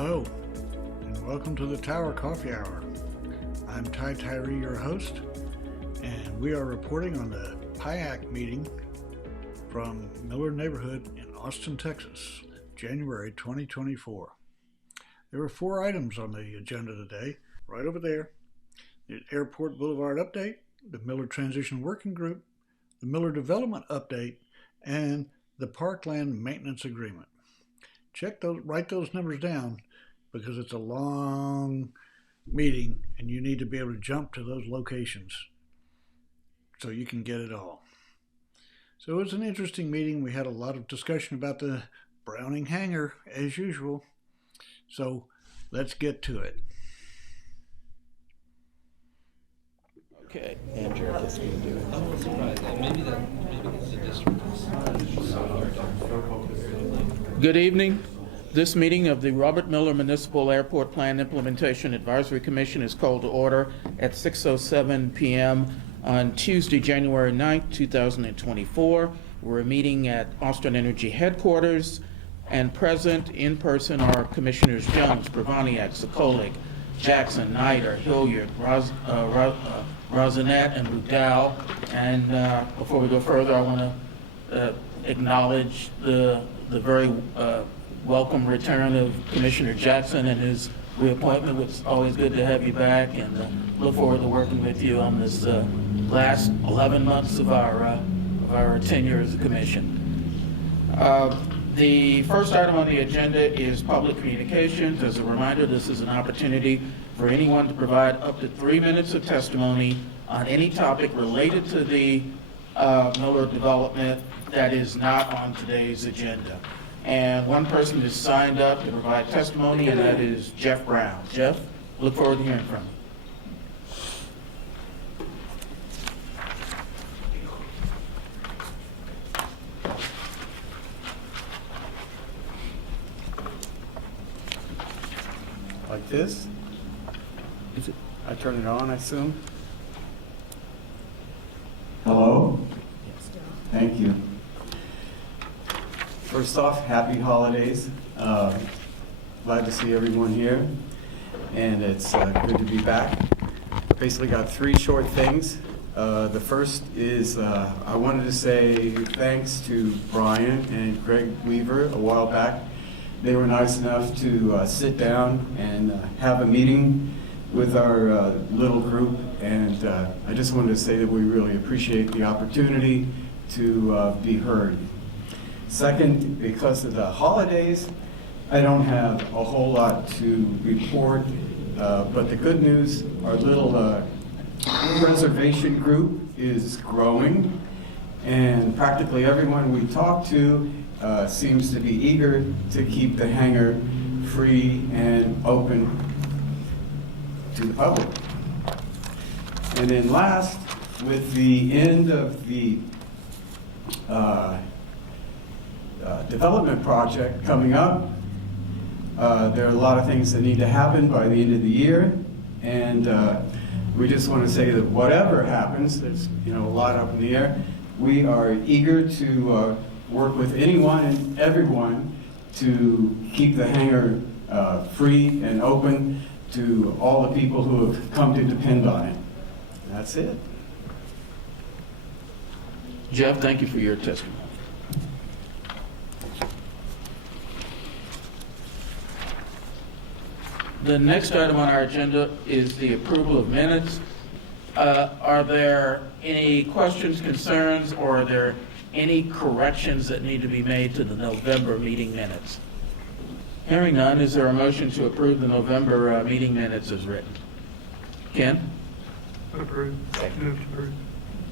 Hello, and welcome to the Tower Coffee Hour. I'm Ty Tyree, your host, and we are reporting on the PIAC meeting from Mueller neighborhood in Austin, Texas, January 2024. There were 4 items on the agenda today, right over there. The Airport Boulevard update, the Mueller Transition Working Group, the Mueller Development update, and the Parkland maintenance agreement. Write those numbers down because it's a long meeting and you need to be able to jump to those locations so you can get it all. So it was an interesting meeting. We had a lot of discussion about the Browning Hangar as usual. So let's get to it. Okay, Andrew, I guess we can do it. Maybe it's the district. Good evening. This meeting of the Robert Mueller Municipal Airport Plan Implementation Advisory Commission is called to order at 6:07 p.m. on Tuesday, January 9th, 2024. We're meeting at Austin Energy headquarters, and present in person are Commissioners Jones, Provaniak, Sokolik, Jackson, Nider, Hilliard, Rosinette, and Rudell. And before we go further, I want to acknowledge the very welcome return of Commissioner Jackson and his reappointment. It's always good to have you back, and look forward to working with you on this last 11 months of our tenure as a commission. The first item on the agenda is public communications. As a reminder, this is an opportunity for anyone to provide up to 3 minutes of testimony on any topic related to the Mueller Development that is not on today's agenda. And one person is signed up to provide testimony, and that is Jeff Brown. Jeff, look forward to hearing from you. Like this? Is it? I turn it on, I assume. Hello? Yes. Thank you. First off, happy holidays. Glad to see everyone here, and it's good to be back. Basically got 3 short things. The first is I wanted to say thanks to Brian and Greg Weaver a while back. They were nice enough to sit down and have a meeting with our little group, and I just wanted to say that we really appreciate the opportunity to be heard. Second, because of the holidays, I don't have a whole lot to report, but the good news, our little preservation group is growing, and practically everyone we talk to seems to be eager to keep the hangar free and open to the public. And then last, with the end of the development project coming up, there are a lot of things that need to happen by the end of the year, and we just want to say that whatever happens, there's a lot up in the air, we are eager to work with anyone and everyone to keep the hangar free and open to all the people who have come to depend on it. That's it. Jeff, thank you for your testimony. The next item on our agenda is the approval of minutes. Are there any questions, concerns, or are there any corrections that need to be made to the November meeting minutes? Hearing none, is there a motion to approve the November meeting minutes as written? Ken? Approved. Move to approve.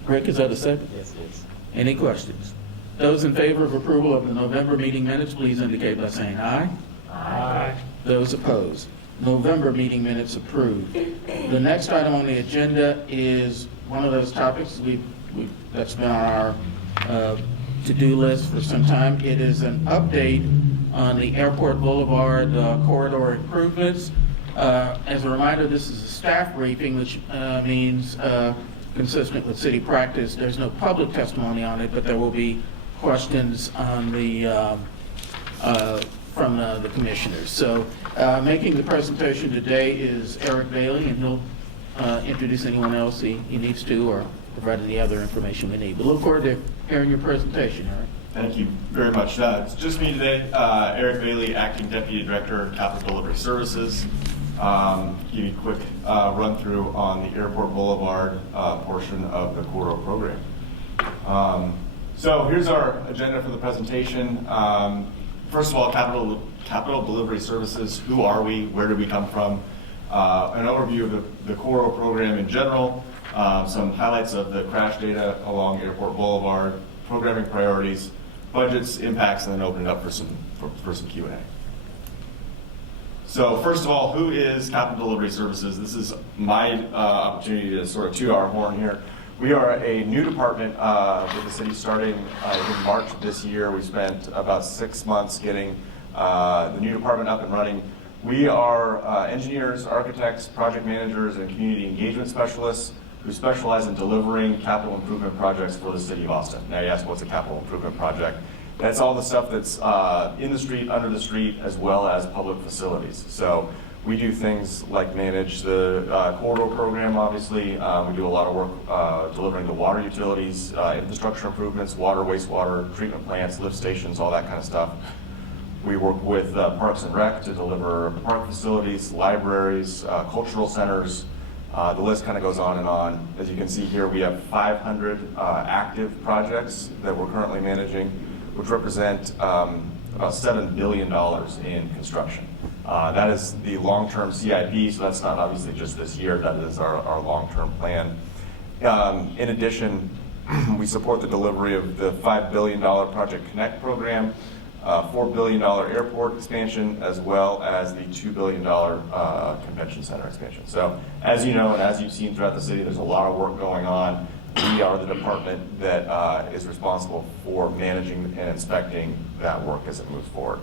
Rick, is that a second? Yes, it is. Any questions? Those in favor of approval of the November meeting minutes, please indicate by saying aye. Aye. Those opposed? November meeting minutes approved. The next item on the agenda is one of those topics that's been on our to-do list for some time. It is an update on the Airport Boulevard corridor improvements. As a reminder, this is a staff briefing, which means consistent with city practice, there's no public testimony on it, but there will be questions on the from the commissioners. So making the presentation today is Eric Bailey, and he'll introduce anyone else he needs to or provide any other information we need. We look forward to hearing your presentation, Eric. Thank you very much. It's just me today, Eric Bailey, Acting Deputy Director, Capital Delivery Services. Give you a quick run through on the Airport Boulevard portion of the corridor program. So here's our agenda for the presentation. First of all, Capital Delivery Services, who are we, where did we come from? An overview of the corridor program in general, some highlights of the crash data along Airport Boulevard, programming priorities, budgets, impacts, and then open it up for some Q&A. So first of all, who is Capital Delivery Services? This is my opportunity to sort of toot our horn here. We are a new department with the city starting in March of this year. We spent about 6 months getting the new department up and running. We are engineers, architects, project managers, and community engagement specialists who specialize in delivering capital improvement projects for the city of Austin. Now you ask, what's a capital improvement project? That's all the stuff that's in the street, under the street, as well as public facilities. So we do things like manage the corridor program, obviously. We do a lot of work delivering the water utilities, infrastructure improvements, water, wastewater, treatment plants, lift stations, all that kind of stuff. We work with Parks and Rec to deliver park facilities, libraries, cultural centers. The list kind of goes on and on. As you can see here, we have 500 active projects that we're currently managing, which represent about $7 billion in construction. That is the long-term CIP, so that's not obviously just this year, that is our long-term plan. In addition, we support the delivery of the $5 billion Project Connect program, $4 billion airport expansion, as well as the $2 billion convention center expansion. So as you know, and as you've seen throughout the city, there's a lot of work going on. We are the department that is responsible for managing and inspecting that work as it moves forward.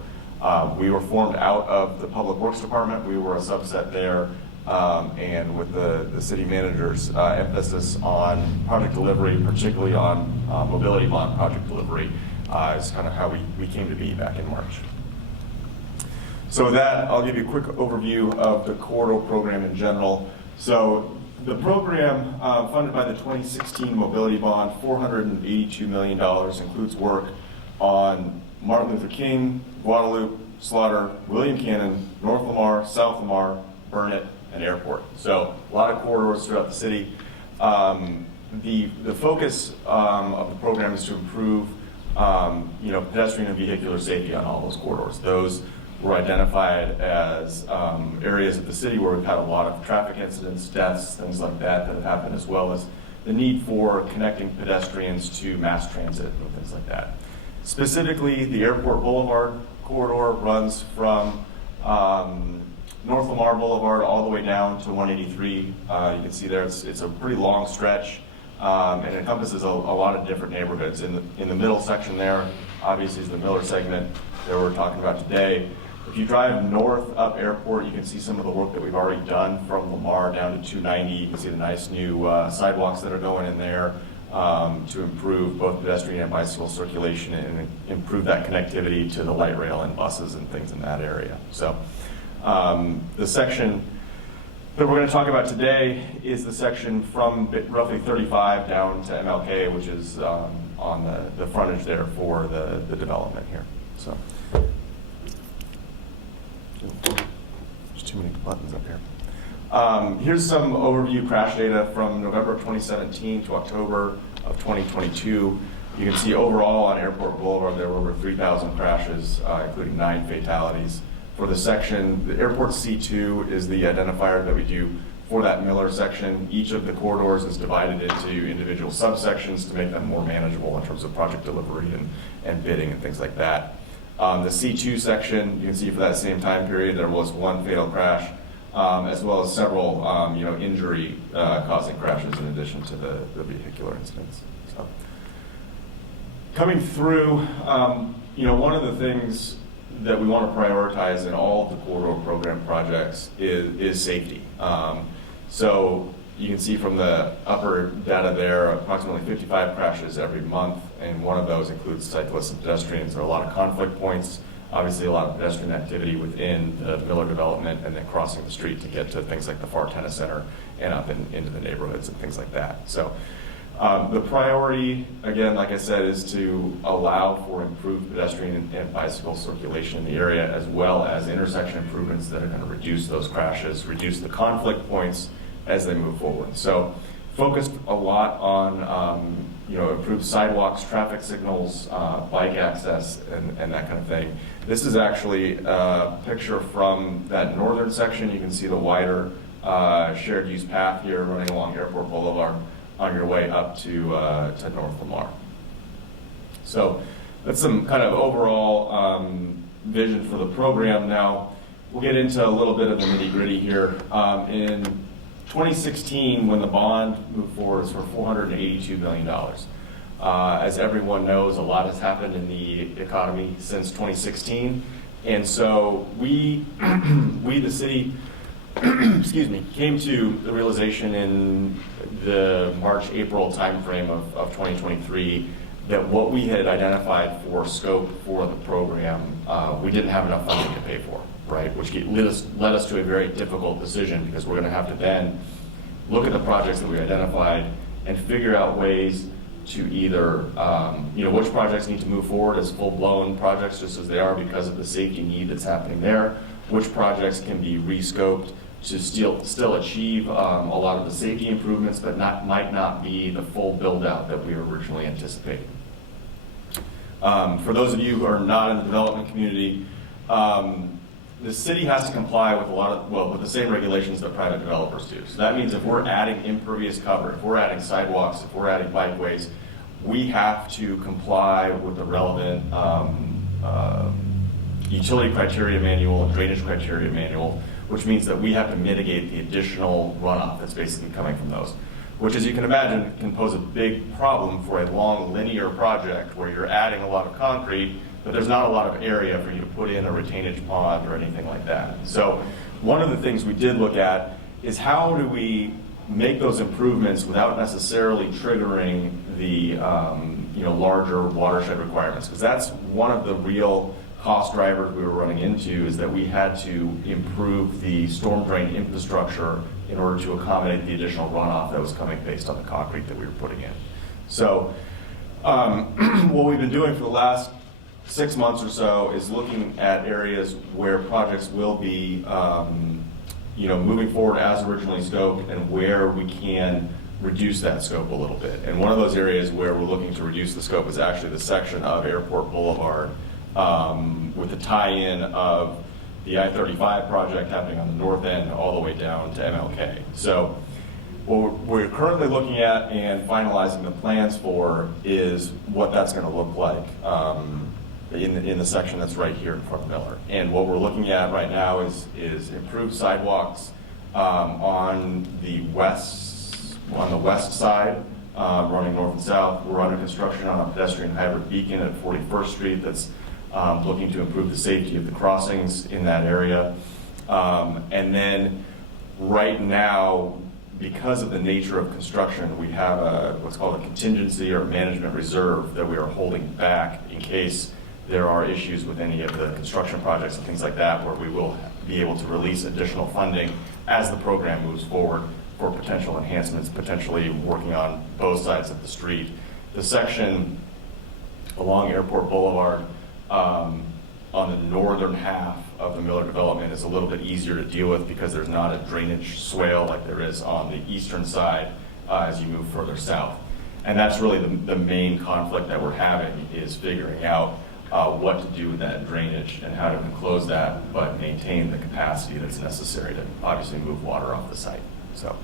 We were formed out of the Public Works Department. We were a subset there, and with the city manager's emphasis on project delivery, particularly on mobility bond project delivery, is kind of how we came to be back in March. So with that, I'll give you a quick overview of the corridor program in general. So the program, funded by the 2016 Mobility Bond, $482 million, includes work on Martin Luther King, Guadalupe, Slaughter, William Cannon, North Lamar, South Lamar, Burnett, and Airport. So a lot of corridors throughout the city. The focus of the program is to improve pedestrian and vehicular safety on all those corridors. Those were identified as areas of the city where we've had a lot of traffic incidents, deaths, things like that have happened, as well as the need for connecting pedestrians to mass transit and things like that. Specifically, the Airport Boulevard corridor runs from North Lamar Boulevard all the way down to 183. You can see there it's a pretty long stretch, and it encompasses a lot of different neighborhoods. In the middle section there, obviously, is the Mueller segment that we're talking about today. If you drive north up Airport, you can see some of the work that we've already done from Lamar down to 290. You can see the nice new sidewalks that are going in there to improve both pedestrian and bicycle circulation and improve that connectivity to the light rail and buses and things in that area. So the section that we're going to talk about today is the section from roughly 35 down to MLK, which is on the frontage there for the development here. So there's too many buttons up here. Here's some overview crash data from November of 2017 to October of 2022. You can see overall on Airport Boulevard there were over 3,000 crashes, including 9 fatalities. For the section, the Airport C2 is the identifier that we do for that Mueller section. Each of the corridors is divided into individual subsections to make them more manageable in terms of project delivery and bidding and things like that. The C2 section, you can see for that same time period, there was 1 fatal crash, as well as several injury causing crashes in addition to the vehicular incidents. So, coming through, one of the things that we want to prioritize in all of the corridor program projects is safety. So you can see from the upper data there, approximately 55 crashes every month, and one of those includes cyclists and pedestrians. There are a lot of conflict points obviously a lot of pedestrian activity within the Mueller Development, and then crossing the street to get to things like the Far Tennis Center and up into the neighborhoods and things like that. So the priority, again, like I said, is to allow for improved pedestrian and bicycle circulation in the area, as well as intersection improvements that are going to reduce those crashes, reduce the conflict points as they move forward. So focused a lot on improved sidewalks, traffic signals, bike access, and that kind of thing. This is actually a picture from that northern section. You can see the wider shared use path here running along Airport Boulevard on your way up to North Lamar. So that's some kind of overall vision for the program. Now we'll get into a little bit of the nitty-gritty here. In 2016, when the bond moved forward, it's for $482 million. As everyone knows, a lot has happened in the economy since 2016. And so we the city, excuse me, came to the realization in the March-April timeframe of 2023 that what we had identified for scope for the program, we didn't have enough funding to pay for, right? Which led us to a very difficult decision, because we're going to have to then look at the projects that we identified and figure out ways to either, which projects need to move forward as full-blown projects just as they are because of the safety need that's happening there, which projects can be rescoped to still achieve a lot of the safety improvements, but might not be the full build-out that we were originally anticipating. For those of you who are not in the development community, the city has to comply with with the same regulations that private developers do. So that means if we're adding impervious cover, if we're adding sidewalks, if we're adding bikeways, we have to comply with the relevant utility criteria manual and drainage criteria manual, which means that we have to mitigate the additional runoff that's basically coming from those, which, as you can imagine, can pose a big problem for a long linear project where you're adding a lot of concrete, but there's not a lot of area for you to put in a retainage pond or anything like that. So one of the things we did look at is how do we make those improvements without necessarily triggering the larger watershed requirements, because that's one of the real cost drivers we were running into, is that we had to improve the storm drain infrastructure in order to accommodate the additional runoff that was coming based on the concrete that we were putting in. So what we've been doing for the last 6 months or so is looking at areas where projects will be moving forward as originally scoped, and where we can reduce that scope a little bit. And one of those areas where we're looking to reduce the scope is actually the section of Airport Boulevard with the tie-in of the I-35 project happening on the north end all the way down to MLK. So what we're currently looking at and finalizing the plans for is what that's going to look like in the section that's right here in front of Miller. And what we're looking at right now is improved sidewalks on the west side, running north and south. We're under construction on a pedestrian hybrid beacon at 41st Street that's looking to improve the safety of the crossings in that area. And then right now, because of the nature of construction, we have what's called a contingency or management reserve that we are holding back in case there are issues with any of the construction projects and things like that, where we will be able to release additional funding as the program moves forward for potential enhancements, potentially working on both sides of the street. The section along Airport Boulevard on the northern half of the Mueller Development is a little bit easier to deal with, because there's not a drainage swale like there is on the eastern side as you move further south. And that's really the main conflict that we're having, is figuring out what to do with that drainage and how to enclose that, but maintain the capacity that's necessary to obviously move water off the site. So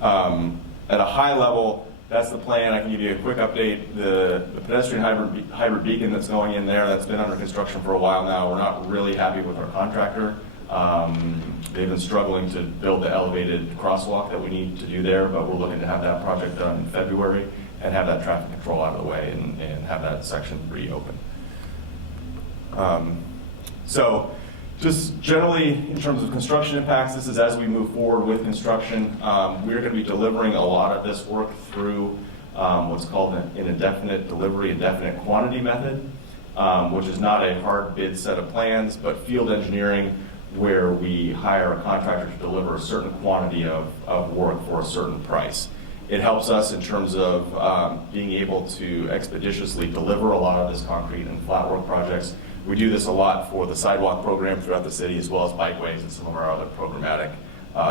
at a high level, that's the plan. I can give you a quick update. The pedestrian hybrid beacon that's going in there, that's been under construction for a while now. We're not really happy with our contractor. They've been struggling to build the elevated crosswalk that we need to do there, but we're looking to have that project done in February and have that traffic control out of the way and have that section reopened. So just generally, in terms of construction impacts, this is as we move forward with construction. We're going to be delivering a lot of this work through what's called an indefinite delivery, indefinite quantity method. which is not a hard bid set of plans, but field engineering, where we hire a contractor to deliver a certain quantity of work for a certain price. It helps us in terms of being able to expeditiously deliver a lot of this concrete and flat work projects. We do this a lot for the sidewalk program throughout the city, as well as bikeways and some of our other programmatic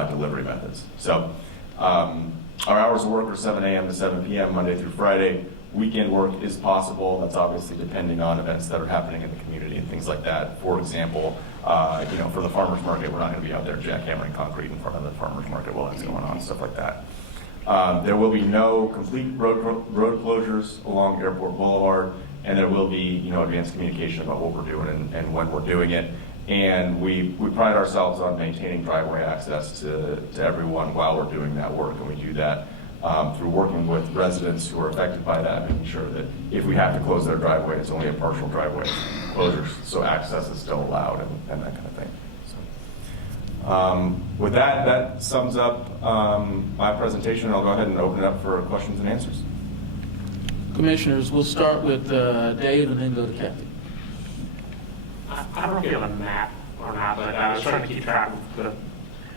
delivery methods. So our hours of work are 7 a.m. to 7 p.m. Monday through Friday. Weekend work is possible. That's obviously depending on events that are happening in the community and things like that. For example, for the farmers market, we're not going to be out there jackhammering concrete in front of the farmers market while that's going on, stuff like that. There will be no complete road closures along Airport Boulevard, and there will be, advanced communication about what we're doing and when we're doing it. And we pride ourselves on maintaining driveway access to everyone while we're doing that work, and we do that through working with residents who are affected by that, making sure that if we have to close their driveway, it's only a partial driveway closure, so access is still allowed and that kind of thing. With that sums up my presentation. I'll go ahead and open it up for questions and answers. Commissioners, we'll start with Dave and then go to Kathy. I don't know if you have a map or not, but I was trying to keep track of the,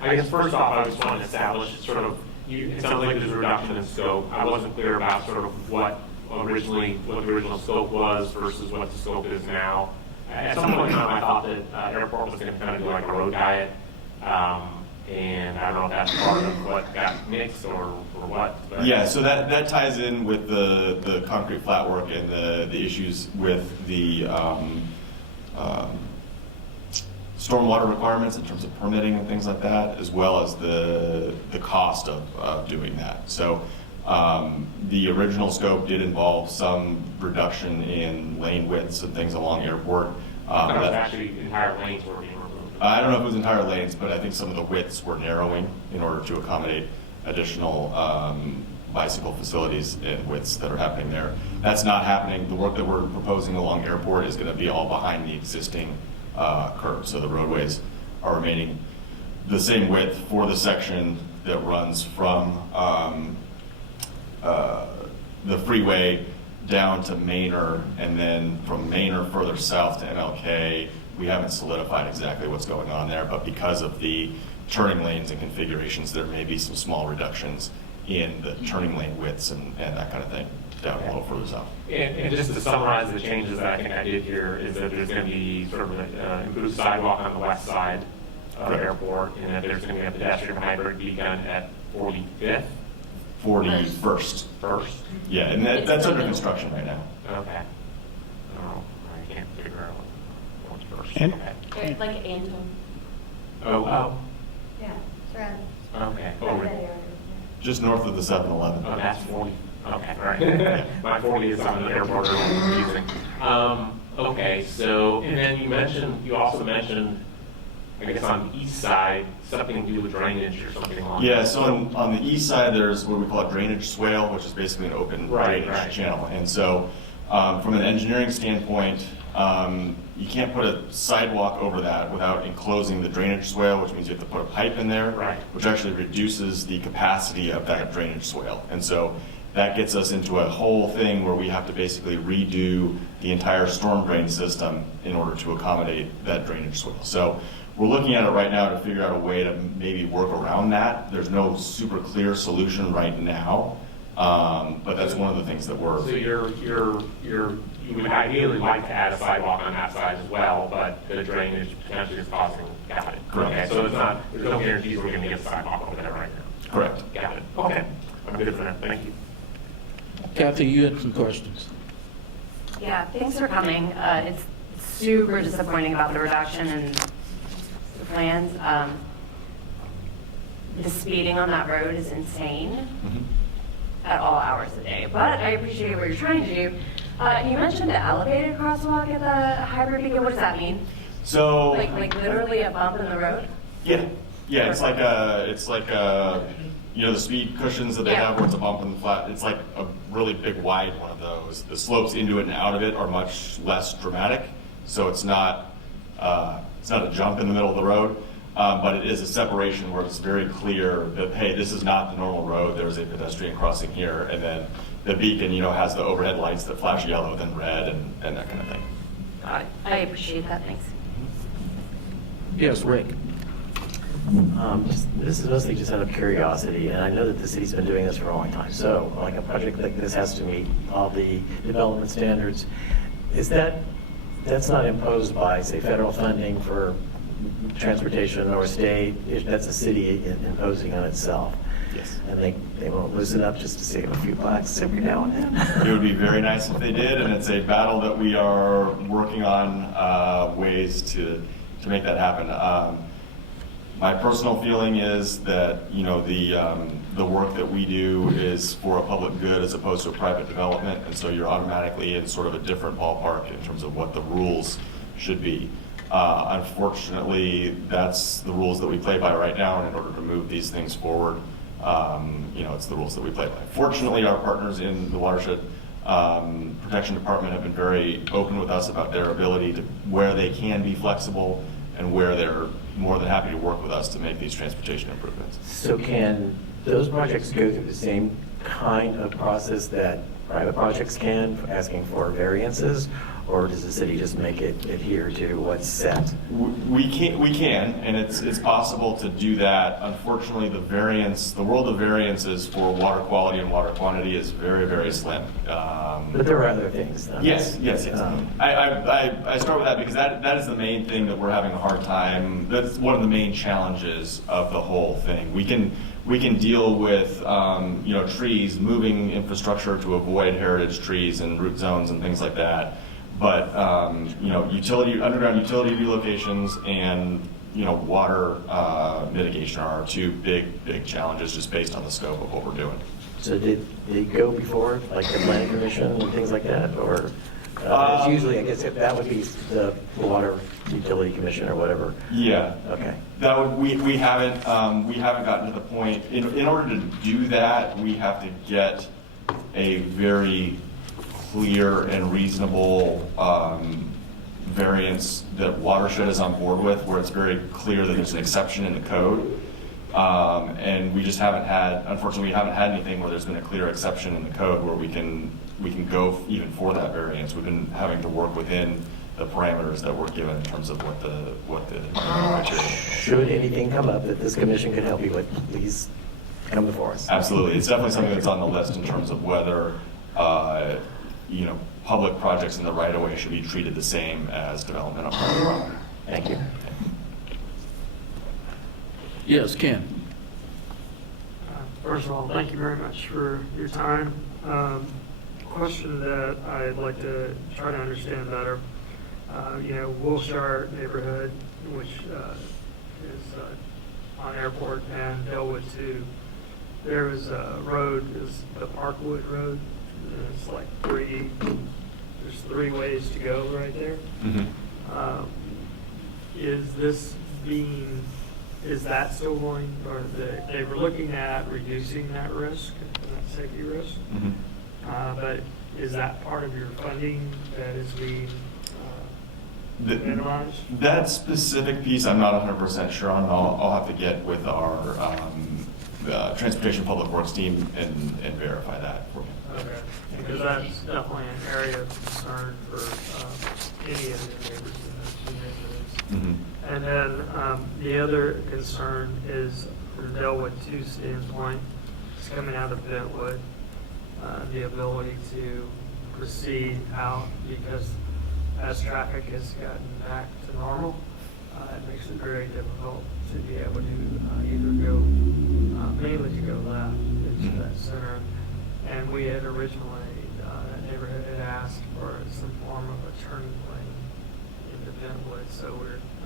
I guess first off, I just want to establish sort of, it sounds like there's a reduction in scope. I wasn't clear about sort of what the original scope was versus what the scope is now. At some point in time, I thought that Airport was going to kind of do like a road diet. And I don't know if that's part of what got mixed or what. But. Yeah, so that ties in with the concrete flat work and the issues with the stormwater requirements in terms of permitting and things like that, as well as the cost of doing that. So the original scope did involve some reduction in lane widths and things along Airport. That was actually entire lanes were being removed. I don't know if it was entire lanes, but I think some of the widths were narrowing in order to accommodate additional bicycle facilities and widths that are happening there. That's not happening. The work that we're proposing along Airport is going to be all behind the existing curb. So the roadways are remaining the same width for the section that runs from the freeway down to Manor, and then from Manor further south to MLK. We haven't solidified exactly what's going on there, but because of the turning lanes and configurations, there may be some small reductions in the turning lane widths and that kind of thing down a little further south. And just to summarize the changes that I think I did here is that there's going to be sort of an improved sidewalk on the west side of Airport, and that there's going to be a pedestrian hybrid beacon at 45th. 41st. First. Yeah, and that's under construction right now. Okay. Oh, I can't figure out what's first. And- Okay. It's like Anton. Oh, Yeah, sure. okay. That Oh, area. Just north of the 7-Eleven. oh, that's 40. Okay, all right. My 40 is on the Airport, a little confusing. Okay, so, and then you also mentioned, I guess on the east side, something to do with drainage or something along Yeah, that. so on the east side, there's what we call a drainage swale, which is basically an open drainage channel. And so from an engineering standpoint, you can't put a sidewalk over that without enclosing the drainage swale, which means you have to put a pipe in there, Right. which actually reduces the capacity of that drainage swale. And so that gets us into a whole thing where we have to basically redo the entire storm drain system in order to accommodate that drainage swale. So we're looking at it right now to figure out a way to maybe work around that. There's no super clear solution right now, but that's one of the things that we're. So you would ideally like to add a sidewalk on that side as well, but the drainage potentially is causing, got it. Correct. Okay, so there's no guarantees we're going to get a sidewalk over there right now. Correct. Got it. Okay, I'm good for that. Thank you. Kathy, you had some questions. Yeah, thanks for coming. It's super disappointing about the reduction in the plans. The speeding on that road is insane at all hours of the day, but I appreciate what you're trying to do. You mentioned the elevated crosswalk at the hybrid beacon. What does that mean? So. Like literally a bump in the road? Yeah, it's like the speed cushions that they have where it's a bump in the flat. It's like a really big wide one of those. The slopes into it and out of it are much less dramatic, so it's not a jump in the middle of the road, but it is a separation where it's very clear that, hey, this is not the normal road. There's a pedestrian crossing here, and then the beacon, has the overhead lights that flash yellow, then red, and that kind of thing. Got it. I appreciate that, thanks. Yes, Rick? This is mostly just out of curiosity, and I know that the city's been doing this for a long time. So, like a project like this has to meet all the development standards. That's not imposed by, say, federal funding for transportation or state? That's a city imposing on itself. Yes. And they won't loosen up just to save a few bucks every now and then? It would be very nice if they did, and it's a battle that we are working on ways to make that happen. My personal feeling is that, you know, the work that we do is for a public good as opposed to a private development, and so you're automatically in sort of a different ballpark in terms of what the rules should be. Unfortunately, that's the rules that we play by right now, and in order to move these things forward, you know, it's the rules that we play by. Fortunately, our partners in the Watershed Protection Department have been very open with us about their ability to, where they can be flexible and where they're more than happy to work with us to make these transportation improvements. So can those projects go through the same kind of process that private projects can, asking for variances, or does the city just make it adhere to what's set? We can, and it's possible to do that. Unfortunately, the world of variances for water quality and water quantity is very, very slim. But there are other things. Yes. I start with that because that is the main thing that we're having a hard time. That's one of the main challenges of the whole thing. We can deal with you know, trees, moving infrastructure to avoid heritage trees and root zones and things like that. But you know, underground utility relocations and, you know, water mitigation are our two big challenges just based on the scope of what we're doing. So did they go before, like the planning commission and things like that, or usually, I guess, if that would be the water utility commission or whatever? Yeah. Okay. That would, we haven't gotten to the point. In order to do that, we have to get a very clear and reasonable variance that Watershed is on board with, where it's very clear that there's an exception in the code. And we just unfortunately, we haven't had anything where there's been a clear exception in the code where we can go even for that variance. We've been having to work within the parameters that we're given in terms of what the criteria. Should anything come up that this commission could help you with, please come before us. Absolutely. It's definitely something that's on the list in terms of whether you know, public projects in the right-of-way should be treated the same as development on private property. Thank you. Yes, Ken? First of all, thank you very much for your time. Question that I'd like to try to understand better. You know, Wilshire neighborhood, which is on Airport and Delwood too. There is a road, is the Parkwood Road. It's like there's three ways to go right there. Mm-hmm. Is that still going, or they were looking at reducing that risk, that safety risk? Mm-hmm. But is that part of your funding that is being minimized? That specific piece, I'm not 100% sure on. I'll have to get with our Transportation Public Works team and verify that for you. Okay, because that's definitely an area of concern for any of the neighbors in those two neighborhoods. Mm-hmm. And then the other concern is from Delwood 2 standpoint, it's coming out of Bentwood, the ability to proceed out because as traffic has gotten back to normal, it makes it very difficult to be able to either go, mainly to go left into that center. And we had originally, that neighborhood had asked for some form of a turning lane into Bentwood, so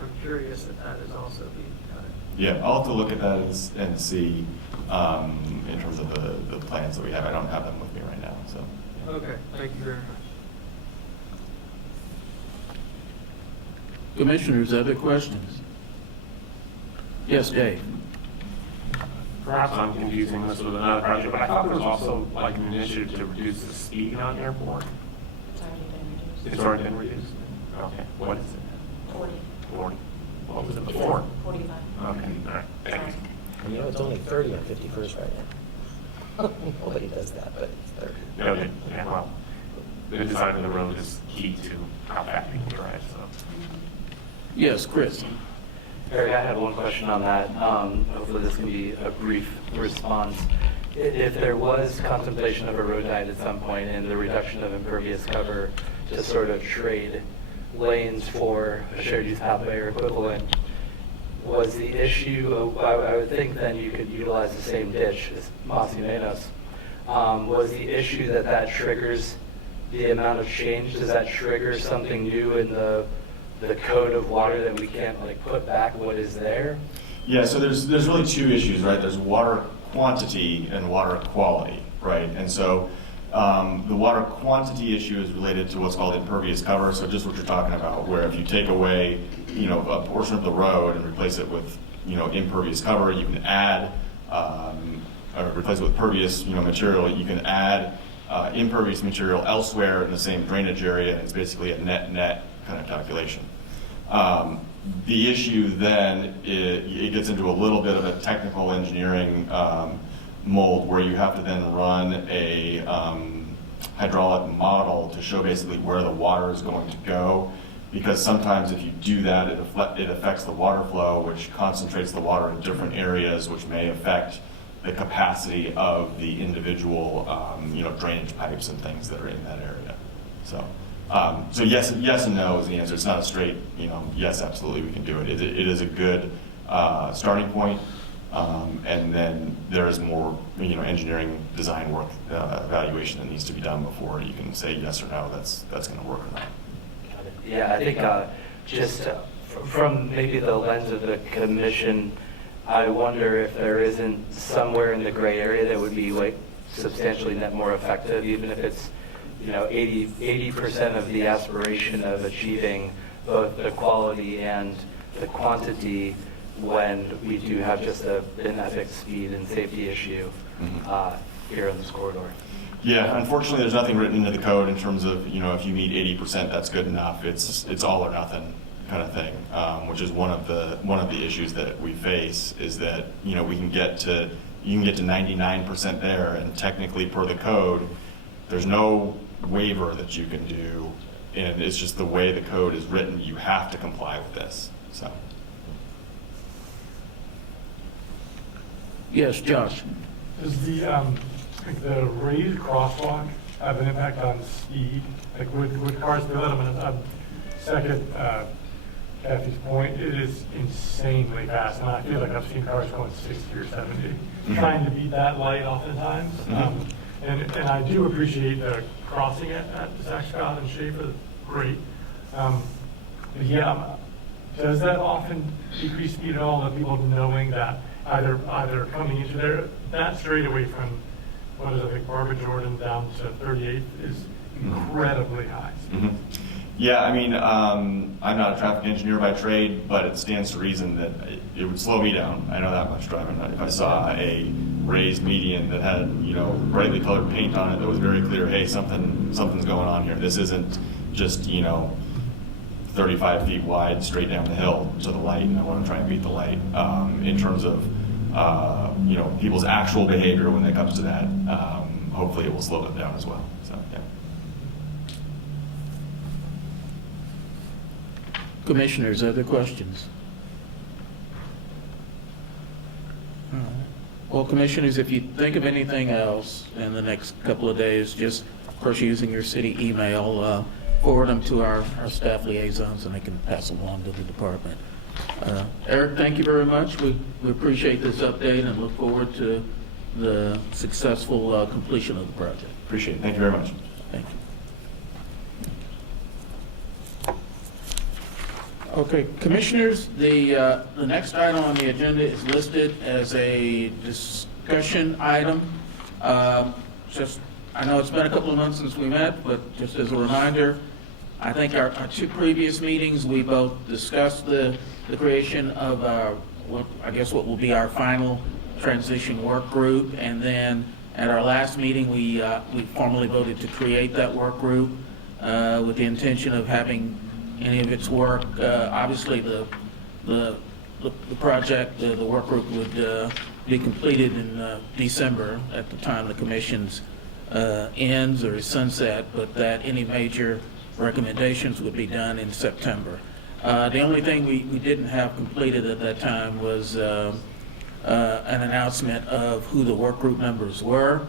I'm curious if that is also being cut. Yeah, I'll have to look at that and see in terms of the plans that we have. I don't have them with me right now, so. Yeah. Okay, thank you very much. Commissioners, other questions? Yes, Dave? Perhaps I'm confusing this with another project, but I thought there was also like an initiative to reduce the speed on Airport. It's already been reduced. Okay, what is it? 40. What was it before? 45. Okay, all right, thank you. You know, it's only 30 on 51st right now. Nobody does that, but it's 30. Okay, yeah, well, the design of the road is key to how fast people drive, so. Yes, Chris. Eric, I had one question on that. Hopefully this can be a brief response. If there was contemplation of a road diet at some point and the reduction of impervious cover to sort of trade lanes for a shared use pathway or equivalent, was the issue, I would think then you could utilize the same ditch as Mas y Menos. Was the issue that triggers the amount of change? Does that trigger something new in the code of water that we can't like put back what is there? Yeah, so there's really two issues, right? There's water quantity and water quality, right? And so the water quantity issue is related to what's called impervious cover. So just what you're talking about, where if you take away, a portion of the road and replace it with, impervious cover, you can add, or replace it with pervious, material. You can add impervious material elsewhere in the same drainage area. And it's basically a net kind of calculation. The issue then, it gets into a little bit of a technical engineering mold where you have to then run a hydraulic model to show basically where the water is going to go. Because sometimes if you do that, it affects the water flow, which concentrates the water in different areas, which may affect the capacity of the individual, drainage pipes and things that are in that area. So yes and no is the answer. It's not a straight, yes, absolutely we can do it. It is a good starting point, and then there is more, engineering design work, evaluation that needs to be done before you can say yes or no. That's going to work or not. Yeah, I think just from maybe the lens of the commission, I wonder if there isn't somewhere in the gray area that would be like substantially net more effective, even if it's 80% of the aspiration of achieving both the quality and the quantity when we do have just an ethics, speed, and safety issue here in this corridor. Yeah, unfortunately, there's nothing written into the code in terms of, if you meet 80%, that's good enough. It's all or nothing kind of thing, which is one of the issues that we face is that, you can get to 99% there, and technically per the code, there's no waiver that you can do, and it's just the way the code is written. You have to comply with this. So. Yes, Josh. Does the raised crosswalk have an impact on speed? Like with cars development, second Kathy's point, it is insanely fast, and I feel like I've seen cars going 60 or 70, trying to beat that light oftentimes. And I do appreciate the crossing at Zach Scott and Schaefer, great. But yeah, does that often decrease speed at all? Of people knowing that either coming into that straightaway from what is it, like Barbara Jordan down to 38th is incredibly high. Yeah, I mean, I'm not a traffic engineer by trade, but it stands to reason that it would slow me down. I know that much driving. If I saw a raised median that had, brightly colored paint on it that was very clear, hey, something's going on here. This isn't just, 35 feet wide straight down the hill to the light, and I want to try and beat the light. In terms of, people's actual behavior when it comes to that, hopefully it will slow them down as well. So, yeah. Commissioners, other questions? All right. Well, commissioners, if you think of anything else in the next couple of days, just, of course, using your city email, forward them to our staff liaisons, and they can pass them along to the department. Eric, thank you very much. We appreciate this update and look forward to the successful completion of the project. Appreciate it. Thank you very much. Thank you. Okay, commissioners, the next item on the agenda is listed as a discussion item. I know it's been a couple of months since we met, but just as a reminder, I think our two previous meetings, we both discussed the creation of what will be our final transition work group, and then at our last meeting, we formally voted to create that work group with the intention of having any of its work. Obviously, the project, the work group would be completed in December at the time the commission's ends or is sunset, but that any major recommendations would be done in September. The only thing we didn't have completed at that time was an announcement of who the work group members were.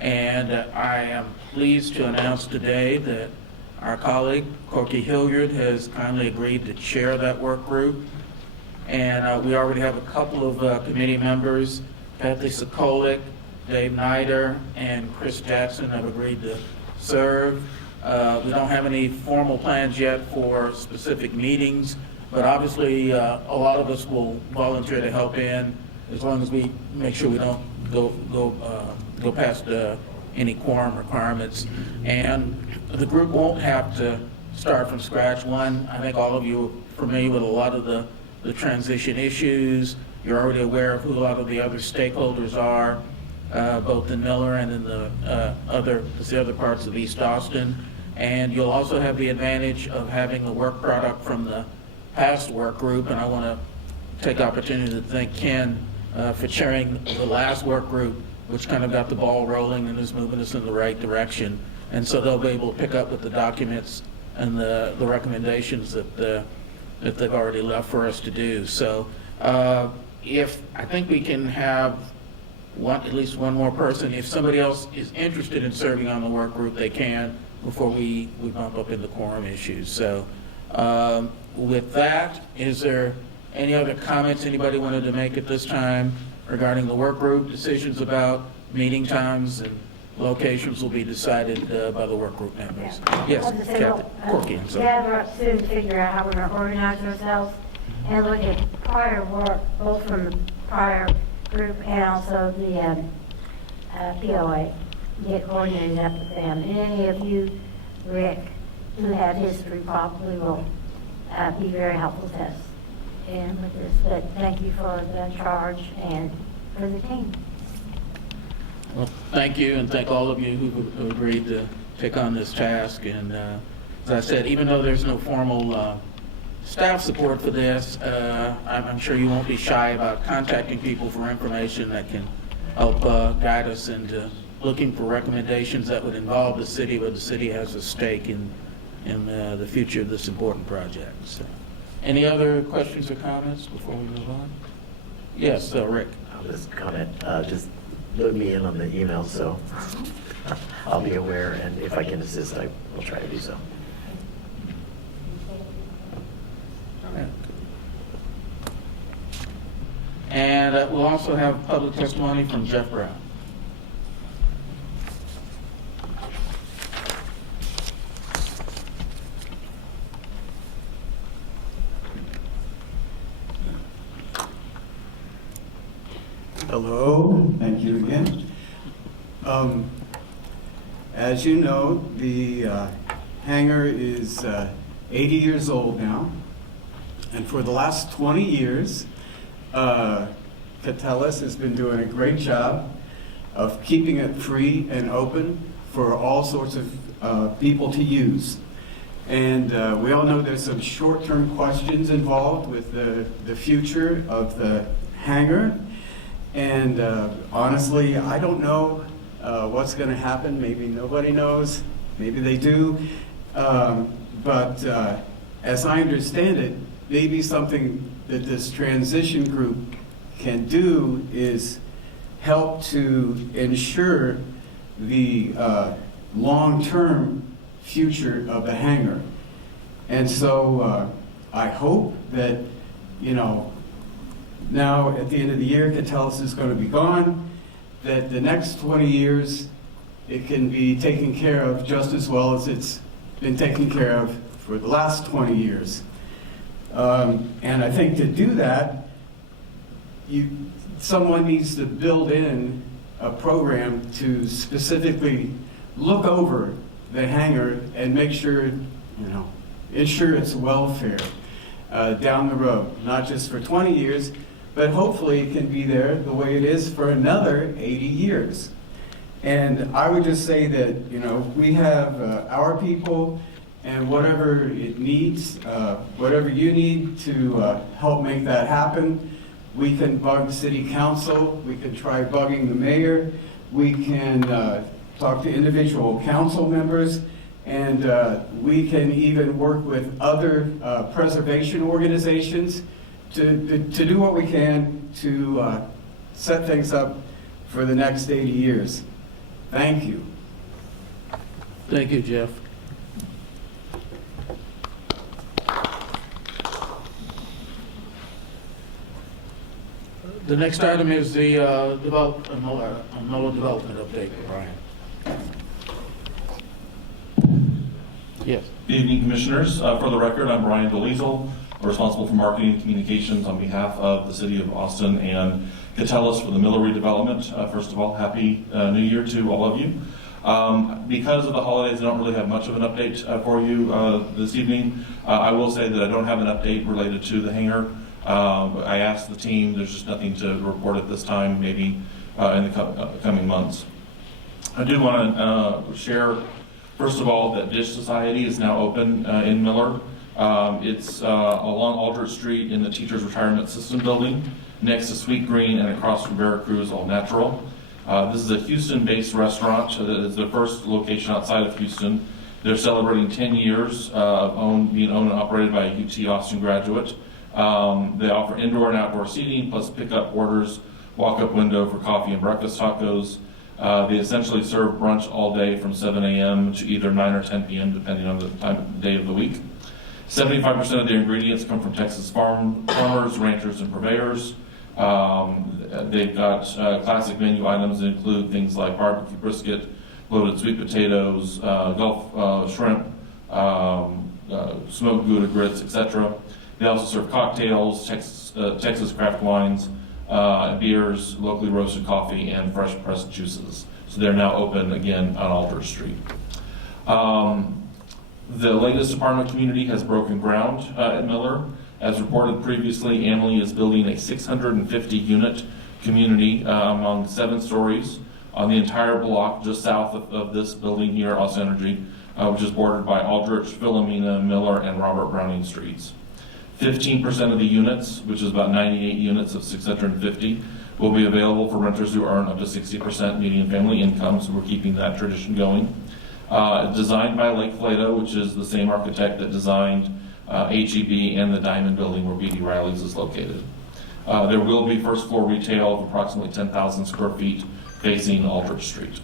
And I am pleased to announce today that our colleague, Corky Hilliard, has kindly agreed to chair that work group. And we already have a couple of committee members, Kathy Sokolic, Dave Nider, and Chris Jackson have agreed to serve. We don't have any formal plans yet for specific meetings, but obviously a lot of us will volunteer to help in as long as we make sure we don't go past any quorum requirements. And the group won't have to start from scratch. One, I think all of you are familiar with a lot of the transition issues. You're already aware of who a lot of the other stakeholders are, both in Miller and in the other parts of East Austin. And you'll also have the advantage of having the work product from the past work group. And I want to take opportunity to thank Ken for chairing the last work group, which kind of got the ball rolling and is moving us in the right direction. And so they'll be able to pick up with the documents and the recommendations that they've already left for us to do. So if I think we can have at least one more person. If somebody else is interested in serving on the work group, they can before we bump up into quorum issues. So with that, is there any other comments anybody wanted to make at this time regarding the work group? Decisions about meeting times and locations will be decided by the work group members. Yes, Captain Corky, I'm sorry. Gather up soon to figure out how we're going to organize ourselves and look at prior work, both from the prior group and also the POA. Get coordinated up with them. And any of you, Rick, who have history probably will be very helpful to us. And with this, but thank you for the charge and for the team. Well, thank you, and thank all of you who agreed to take on this task. And as I said, even though there's no formal staff support for this, I'm sure you won't be shy about contacting people for information that can help guide us into looking for recommendations that would involve the city, where the city has a stake in the future of this important project. So, any other questions or comments before we move on? Yes, Rick. I'll just comment. Just look me in on the email, so I'll be aware, and if I can assist, I will try to do so. And we'll also have public testimony from Jeff Brown. Hello, thank you again. As you know, the hangar is 80 years old now, and for the last 20 years, Catellus has been doing a great job of keeping it free and open for all sorts of people to use. And we all know there's some short-term questions involved with the future of the hangar. And honestly, I don't know what's going to happen. Maybe nobody knows. Maybe they do. But as I understand it, maybe something that this transition group can do is help to ensure the long-term future of the hangar. And so I hope that, now at the end of the year, Catellus is going to be gone, that the next 20 years it can be taken care of just as well as it's been taken care of for the last 20 years. And I think to do that, someone needs to build in a program to specifically look over the hangar and make sure, ensure its welfare down the road, not just for 20 years, but hopefully it can be there the way it is for another 80 years. And I would just say that, we have our people, and whatever it needs, whatever you need to help make that happen, we can bug city council, we can try bugging the mayor, we can talk to individual council members, and we can even work with other preservation organizations to do what we can to set things up for the next 80 years. Thank you. Thank you, Jeff. The next item is the Mueller Development update, Brian. Yes. Good evening, Commissioners. For the record, I'm Brian DeLiesel, responsible for marketing and communications on behalf of the City of Austin and Catellus for the Mueller Redevelopment. First of all, Happy New Year to all of you. Because of the holidays, I don't really have much of an update for you this evening. I will say that I don't have an update related to the hangar. I asked the team, there's just nothing to report at this time, maybe in the coming months. I do want to share, first of all, that Dish Society is now open in Mueller. It's along Aldrich Street in the Teachers Retirement System building, next to Sweet Green and across from Veracruz All Natural. This is a Houston-based restaurant that is their first location outside of Houston. They're celebrating 10 years of being owned and operated by a UT Austin graduate. They offer indoor and outdoor seating, plus pickup orders, walk-up window for coffee and breakfast tacos. They essentially serve brunch all day from 7 a.m. to either 9 or 10 p.m., depending on the time of day of the week. 75% of their ingredients come from Texas farmers, ranchers, and purveyors. They've got classic menu items that include things like barbecue brisket, loaded sweet potatoes, Gulf shrimp, smoked Gouda grits, etc. They also serve cocktails, Texas craft wines, beers, locally roasted coffee, and fresh pressed juices. So they're now open again on Aldrich Street. The latest apartment community has broken ground at Mueller. As reported previously, Annaly is building a 650-unit community among 7 stories on the entire block just south of this building here, Austin Energy, which is bordered by Aldrich, Philomena, Miller, and Robert Browning streets. 15% of the units, which is about 98 units of 650, will be available for renters who earn up to 60% median family income, so we're keeping that tradition going. Designed by Lake Flato, which is the same architect that designed HEB and the Diamond Building where B.D. Riley's is located. There will be first floor retail of approximately 10,000 square feet facing Aldrich Street.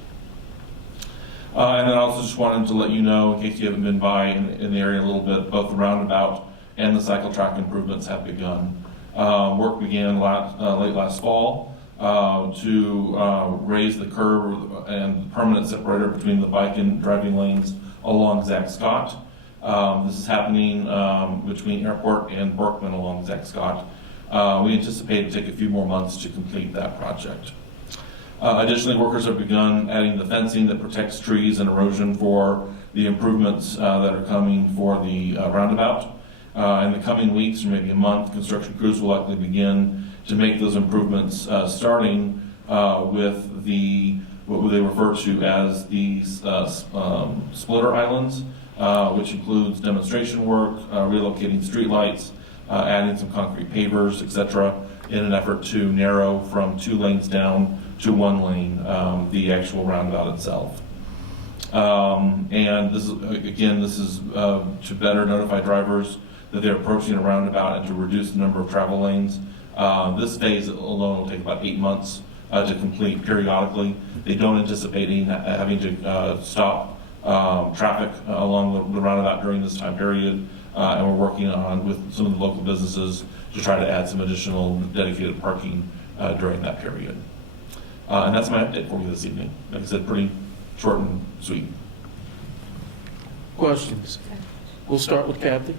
And then I also just wanted to let you know, in case you haven't been by in the area a little bit, both the roundabout and the cycle track improvements have begun. Work began late last fall to raise the curb and permanent separator between the bike and driving lanes along Zach Scott. This is happening between Airport and Berkman along Zach Scott. We anticipate it to take a few more months to complete that project. Additionally, workers have begun adding the fencing that protects trees and erosion for the improvements that are coming for the roundabout. In the coming weeks, or maybe a month, construction crews will likely begin to make those improvements, starting with what they refer to as these splitter islands, which includes demonstration work, relocating streetlights, adding some concrete pavers, etc., in an effort to narrow from 2 lanes down to 1 lane the actual roundabout itself. And this is to better notify drivers that they're approaching a roundabout and to reduce the number of travel lanes. This phase alone will take about 8 months to complete periodically. They don't anticipate having to stop traffic along the roundabout during this time period, and we're working on with some of the local businesses to try to add some additional dedicated parking during that period. And that's my update for you this evening. Like I said, pretty short and sweet. Questions? We'll start with Kathy.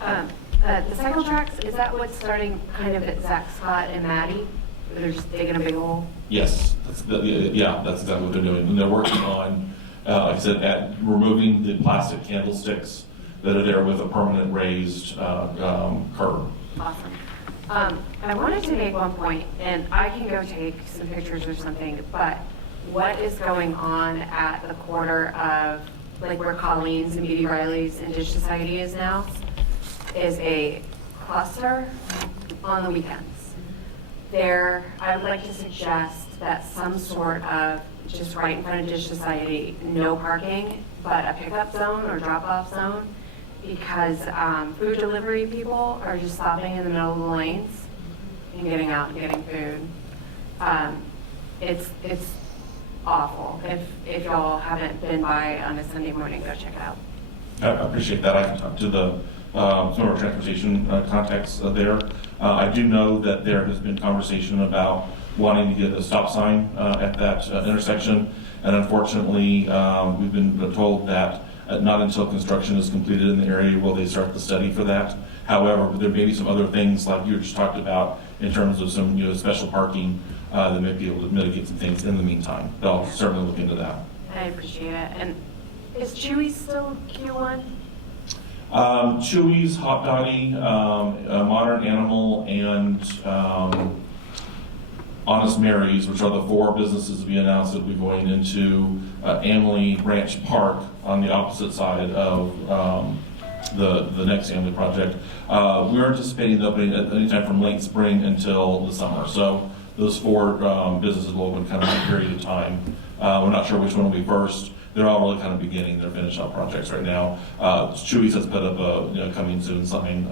The cycle tracks, is that what's starting kind of at Zach Scott and Maddie? They're just digging a big hole? Yes, that's exactly what they're doing. And they're working on, like I said, at removing the plastic candlesticks that are there with a permanent raised curb. Awesome. I wanted to make one point, and I can go take some pictures or something, but what is going on at the corner of, like where Colleen's and B.D. Riley's and Dish Society is now, is a cluster on the weekends. I would like to suggest that some sort of, just right in front of Dish Society, no parking, but a pickup zone or drop-off zone, because food delivery people are just stopping in the middle of the lanes and getting out and getting food. It's awful. If y'all haven't been by on a Sunday morning, go check it out. I appreciate that. I can talk to the some of our transportation contacts there. I do know that there has been conversation about wanting to get a stop sign at that intersection, and unfortunately, we've been told that not until construction is completed in the area will they start the study for that. However, there may be some other things like you just talked about in terms of some special parking that may be able to mitigate some things in the meantime. But I'll certainly look into that. I appreciate it. And is Chewy's still Q1? Chewy's, Hot Dottie, Modern Animal, and Honest Mary's, which are the 4 businesses we announced that will be going into Amley Ranch Park on the opposite side of the next Amley project. We're anticipating the opening at any time from late spring until the summer. So those 4 businesses will open kind of a period of time. We're not sure which one will be first. They're all really kind of beginning their finish-up projects right now. Chewy's has put up a coming soon sign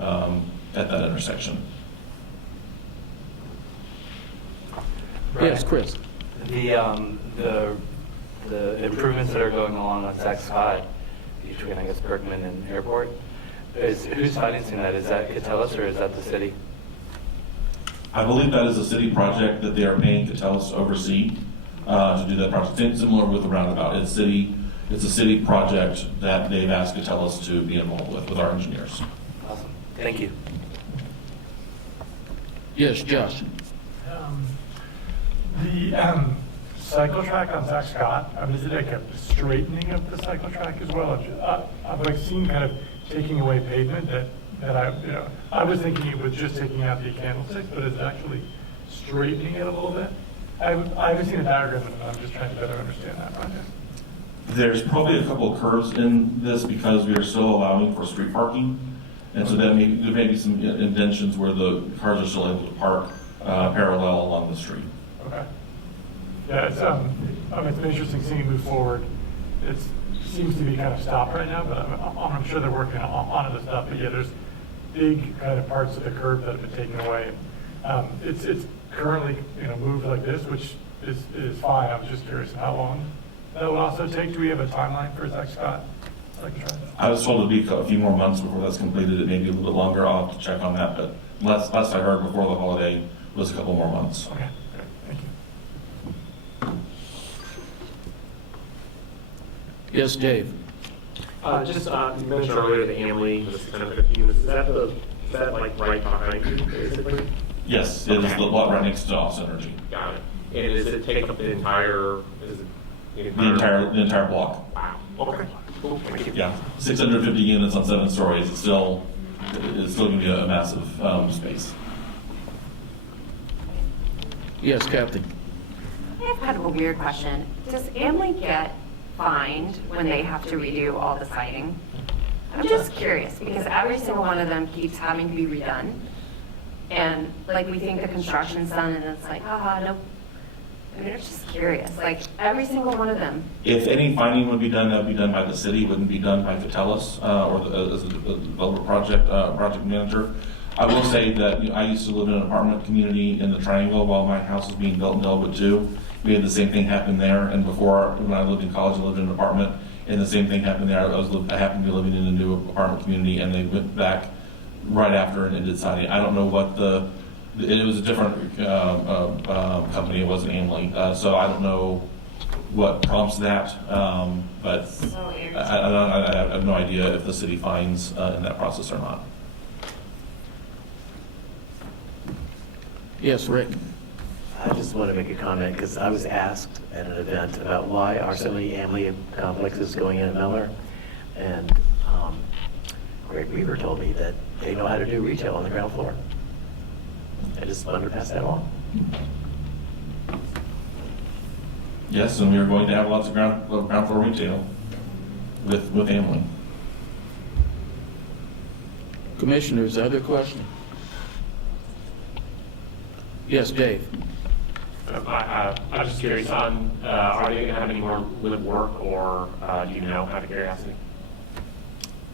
at that intersection. Yes, Chris. The improvements that are going on Zach Scott between, I guess, Berkman and Airport, who's financing that? Is that Catellus or is that the city? I believe that is a city project that they are paying Catellus to oversee to do that project. Similar with the roundabout. It's a city project that they've asked Catellus to be involved with our engineers. Awesome. Thank you. Yes, Josh. The cycle track on Zach Scott, I mean, is it like a straightening of the cycle track as well? I've like seen kind of taking away pavement that I was thinking it was just taking out the candlesticks, but it's actually straightening it a little bit. I haven't seen a diagram of it, I'm just trying to better understand that project. There's probably a couple of curves in this because we are still allowing for street parking. And so there may be some indentions where the cars are still able to park parallel along the street. Okay. Yeah, it's been interesting seeing it move forward. It seems to be kind of stopped right now, but I'm sure they're working on the stuff. But yeah, there's big kind of parts of the curve that have been taken away. It's currently moved like this, which is fine. I was just curious how long that would also take. Do we have a timeline for Zach Scott? I was told it'd be a few more months before that's completed. It may be a little bit longer. I'll have to check on that, but last I heard before the holiday was a couple more months. Okay. Thank you. Yes, Dave. You mentioned earlier the Amley, the 650 units. Is that like right behind you, basically? Yes, it is the lot right next to Office Energy. Got it. And does it take up the entire? The entire block. Wow. Okay. Cool. Thank you. Yeah, 650 units on 7 stories. It's still going to be a massive space. Yes, Captain. I have kind of a weird question. Does Amley get fined when they have to redo all the siding? I'm just curious because every single one of them keeps having to be redone. And like we think the construction's done and it's like, haha, nope. I mean, I'm just curious, like every single one of them. If any finding would be done, that would be done by the city. It wouldn't be done by Catellus as a developer project manager. I will say that I used to live in an apartment community in the Triangle while my house was being built in Delwood too. We had the same thing happen there, and before, when I lived in college, I lived in an apartment, and the same thing happened there. I happened to be living in a new apartment community, and they went back right after and did siding. I don't know what it was a different company. It wasn't Amley, so I don't know what prompts that. But So I have no idea if the city fines in that process or not. Yes, Rick. I just want to make a comment because I was asked at an event about why are so many Amley complexes going in at Mueller, and Greg Weaver told me that they know how to do retail on the ground floor. I just wanted to pass that on. Yes, and we are going to have lots of ground floor retail with Amley. Commissioners, other question? Yes, Dave. I'm just curious on, are they going to have any more live work, or do you know, out of curiosity?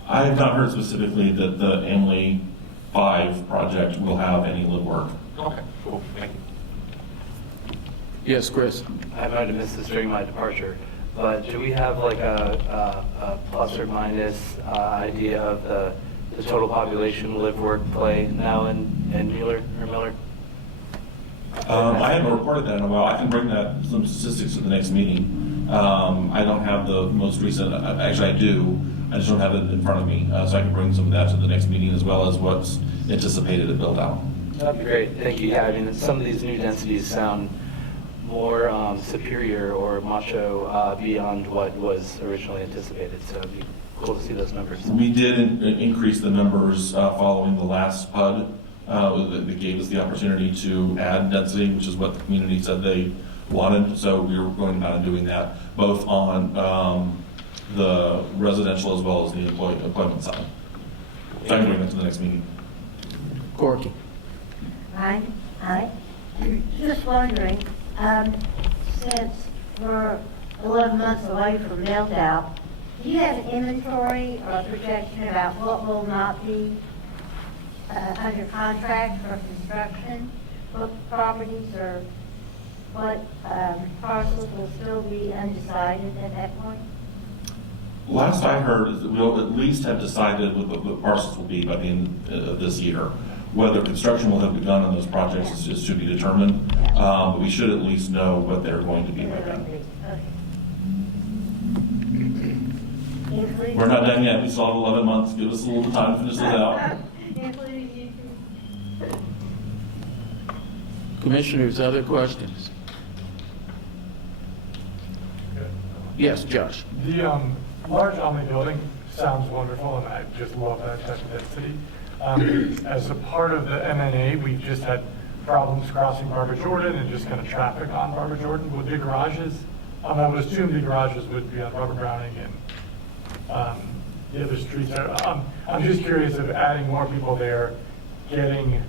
I have not heard specifically that the Emily 5 project will have any live work. Okay, cool, thank you. Yes, Chris? I might have missed this during my departure, but do we have like a plus or minus idea of the total population live, work, play now in Mueller or Miller? I haven't reported that in a while. I can bring some statistics to the next meeting. I don't have the most recent, actually I do, I just don't have it in front of me. So I can bring some of that to the next meeting, as well as what's anticipated to build out. That'd be great, thank you. Yeah, I mean, some of these new densities sound more superior or macho beyond what was originally anticipated, so it'd be cool to see those numbers. We did increase the numbers following the last PUD. That gave us the opportunity to add density, which is what the community said they wanted. So we were going about doing that, both on the residential as well as the employment side. So I can bring that to the next meeting. Corky? I just wondering, since we're 11 months away from build out, do you have an inventory or a projection about what will not be under contract for construction, what properties or what parcels will still be undecided at that point? Last I heard is that we'll at least have decided what the parcels will be by the end of this year. Whether construction will have begun on those projects is to be determined, but we should at least know what they're going to be by then. We're not done yet. We still have 11 months. Give us a little time to finish this out. Commissioners, other questions? Yes, Josh? The large Omni building sounds wonderful, and I just love that type of density. As a part of the M&A, we've just had problems crossing Barbara Jordan and just kind of traffic on Barbara Jordan with the garages. I would assume the garages would be on Robert Browning and the other streets. I'm just curious of adding more people there, getting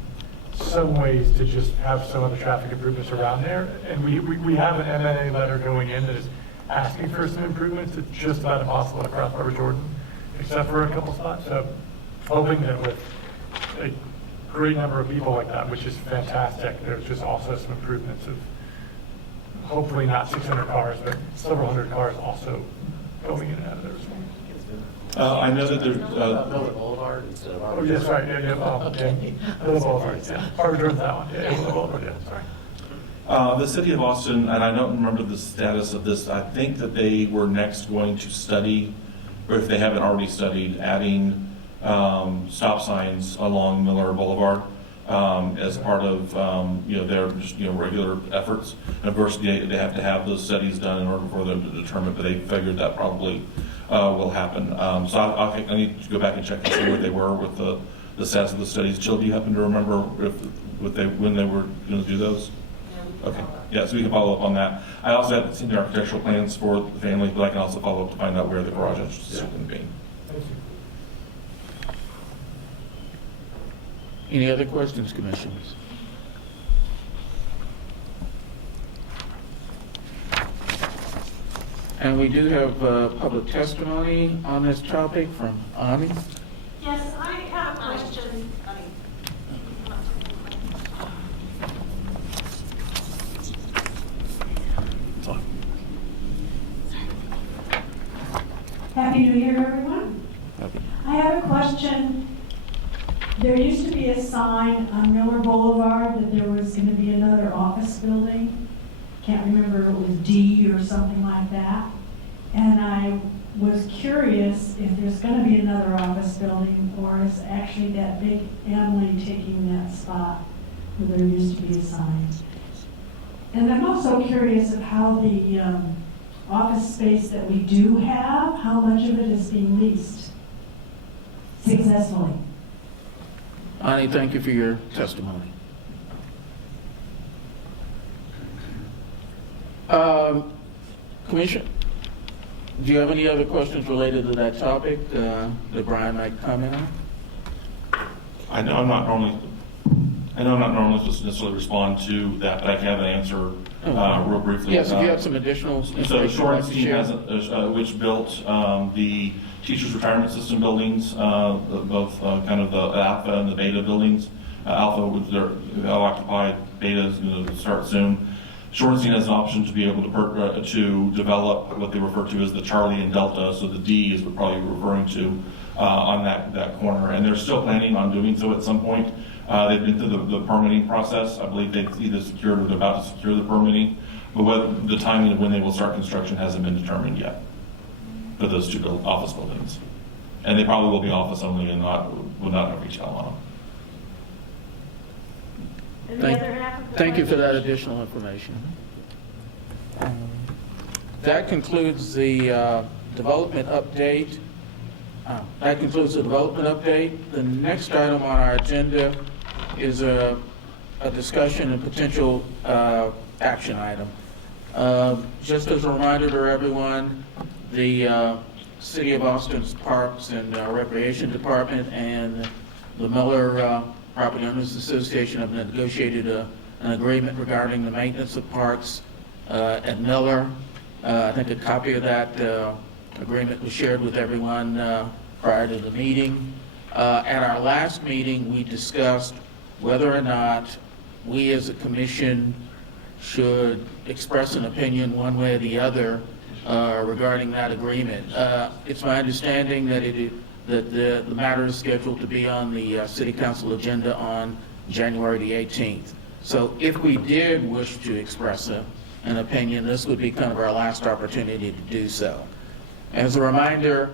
some ways to just have some of the traffic improvements around there. And we have an M&A letter going in that is asking for some improvements. It's just about impossible across Barbara Jordan, except for a couple spots. So hoping that with a great number of people like that, which is fantastic, there's just also some improvements of hopefully not 600 cars, but several hundred cars also going in and out of there as well. I know that there's... Miller Boulevard instead of Oh, yes, right, yeah. Miller Boulevard, yeah. Barbara Jordan's that one, yeah, Miller Boulevard, yeah, sorry. The city of Austin, and I don't remember the status of this, I think that they were next going to study, or if they haven't already studied, adding stop signs along Mueller Boulevard as part of their just regular efforts. And of course, they have to have those studies done in order for them to determine, but they figured that probably will happen. So I think I need to go back and check and see where they were with the status of the studies. Jill, do you happen to remember when they were going to do those? Okay, yeah, so we can follow up on that. I also haven't seen the architectural plans for the family, but I can also follow up to find out where the garage is going to be. Any other questions, commissioners? And we do have public testimony on this topic from Ani. Yes, I have a question. Happy New Year, everyone. I have a question. There used to be a sign on Mueller Boulevard that there was going to be another office building. Can't remember if it was D or something like that. And I was curious if there's going to be another office building, or is actually that big Emily taking that spot where there used to be a sign. And I'm also curious of how the office space that we do have, how much of it is being leased successfully. Ani, thank you for your testimony. Commissioner, do you have any other questions related to that topic that Brian might comment on? I know I'm not normally supposed to necessarily respond to that, but I can have an answer real briefly. Yes, if you have some additional So information you'd like to Shorenstein share. which built the teachers' retirement system buildings, both kind of the alpha and the beta buildings. Alpha, which they're occupied, beta is going to start soon. Shorenstein has an option to be able to develop what they refer to as the Charlie and Delta, so the D is what probably you're referring to on that corner. And they're still planning on doing so at some point. They've been through the permitting process. I believe they've either secured or they're about to secure the permitting. But the timing of when they will start construction hasn't been determined yet for those two office buildings. And they probably will be office only and will not have retail on them. And the other half of the Thank you for that presentation- additional information. That concludes the development update. That concludes the development update. The next item on our agenda is a discussion and potential action item. Just as a reminder to everyone, the City of Austin's Parks and Recreation Department and the Mueller Property Owners Association have negotiated an agreement regarding the maintenance of parks at Mueller. I think a copy of that agreement was shared with everyone prior to the meeting. At our last meeting, we discussed whether or not we as a commission should express an opinion one way or the other regarding that agreement. It's my understanding that the matter is scheduled to be on the City Council agenda on January the 18th. So if we did wish to express an opinion, this would be kind of our last opportunity to do so. As a reminder,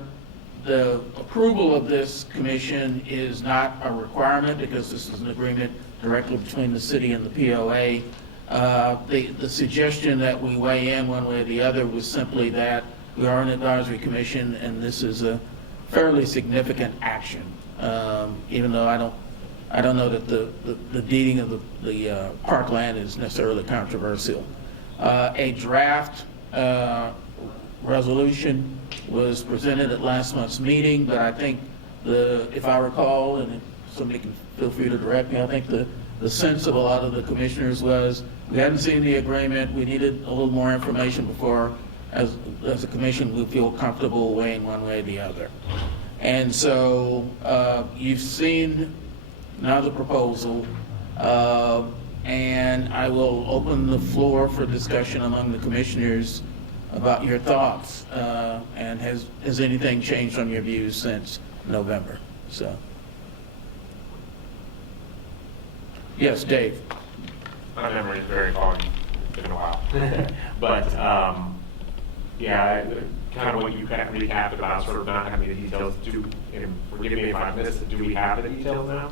the approval of this commission is not a requirement because this is an agreement directly between the city and the POA. The suggestion that we weigh in one way or the other was simply that we are an advisory commission and this is a fairly significant action, even though I don't know that the deeding of the Parkland is necessarily controversial. A draft resolution was presented at last month's meeting, but I think if I recall, and if somebody can feel free to direct me, I think the sense of a lot of the commissioners was we hadn't seen the agreement, we needed a little more information before, as a commission, we feel comfortable weighing one way or the other. And so you've seen now the proposal, and I will open the floor for discussion among the commissioners about your thoughts, and has anything changed on your views since November? So, yes, Dave. My memory is very foggy. It's been a while. But, yeah, kind of what you recapped about sort of not having the details. Forgive me if I missed it, do we have the details now?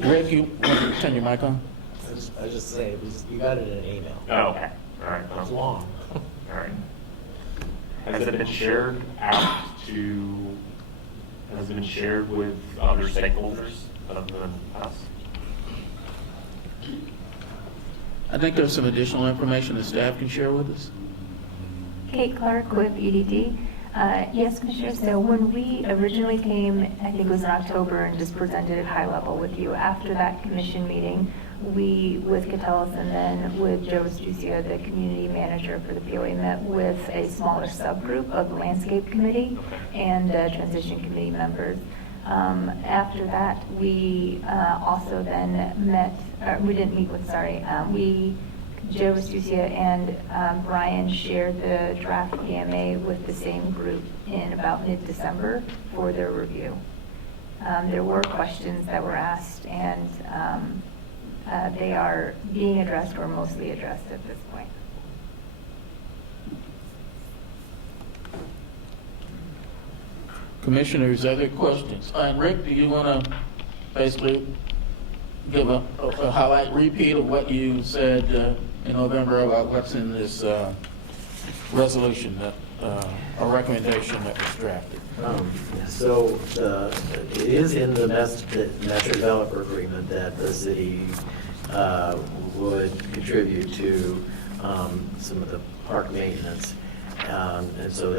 Rick, you want to turn your mic on? I was just saying, you got it in an email. Oh, okay. All right. It's long. All right. Has it been shared with other stakeholders other than us? I think there's some additional information that staff can share with us. Kate Clark with EDD. Yes, Commissioner, so when we originally came, I think it was in October, and just presented at high level with you, after that commission meeting, we, with Catullus and then with Joe Estucia, the community manager for the POA, met with a smaller subgroup of the landscape committee and transition committee members. After that, we also then met, we didn't meet with, Joe Estucia and Brian shared the draft PMA with the same group in about mid-December for their review. There were questions that were asked, and they are being addressed or mostly addressed at this point. Commissioners, other questions? And Rick, do you want to basically give a highlight repeat of what you said in November about what's in this resolution, a recommendation that was drafted? So it is in the master developer agreement that the city would contribute to some of the park maintenance. And so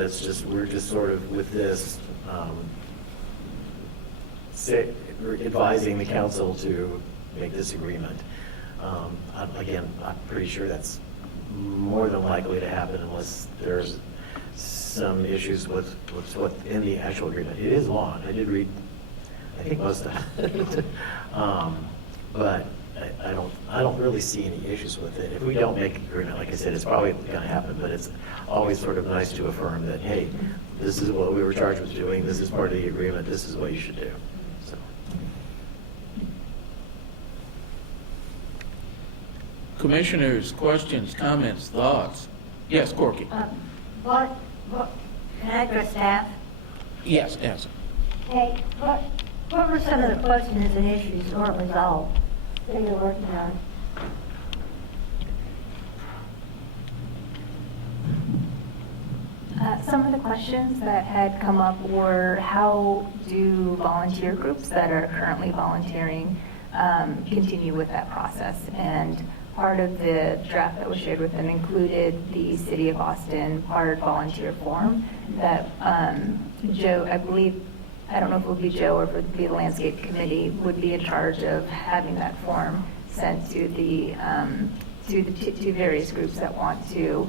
we're just sort of with this advising the council to make this agreement. Again, I'm pretty sure that's more than likely to happen unless there's some issues with what's in the actual agreement. It is long. I did read, I think, most of it. But I don't really see any issues with it. If we don't make an agreement, like I said, it's probably going to happen, but it's always sort of nice to affirm that, hey, this is what we were charged with doing, this is part of the agreement, this is what you should do. So. Commissioners, questions, comments, thoughts? Yes, Corky? What, can I address staff? Yes, answer. Hey, what were some of the questions and issues that weren't resolved that you're working on? Some of the questions that had come up were how do volunteer groups that are currently volunteering continue with that process? And part of the draft that was shared with them included the City of Austin hard volunteer form that Joe, I believe, I don't know if it would be Joe or if it would be the landscape committee, would be in charge of having that form sent to the to various groups that want to